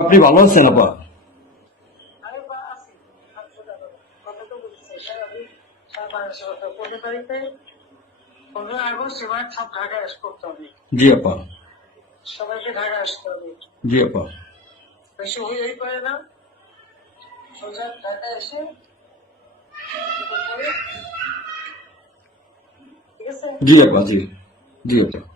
আপনি ভালো আছেন আপা? হবে। জি আপা। সবাইকে ঢাকা আসতে হবে। জি আপা। বেশি হয়েই পারে না। সোজা ঢাকা এসে ঠিক আছে? জি আপা জি। জি আপা।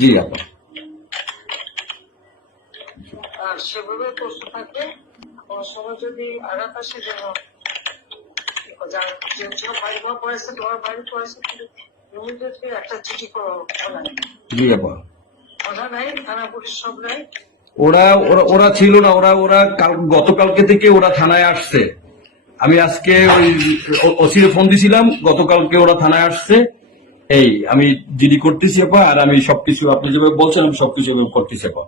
জি আপা। আর সেভাবে থাকবে যদি আসে যেন যার যে যে বাড়ি ঘর পড়েছে তোমার বাড়ি পড়েছে ইমিডিয়েটলি একটা চিঠি করো জি আপা। কথা নাই থানা পুলিশ সব নাই। ওরা ওরা ওরা ছিল না ওরা ওরা কাল গতকালকে থেকে ওরা থানায় আসছে। আমি আজকে ওই অসিরে ফোন দিছিলাম গতকালকে ওরা থানায় আসছে। এই, আমি যিনি করতেছি আপা, আর আমি সবকিছু আপনি যেভাবে বলছেন, আমি সবকিছু এভাবে করতেছি আপা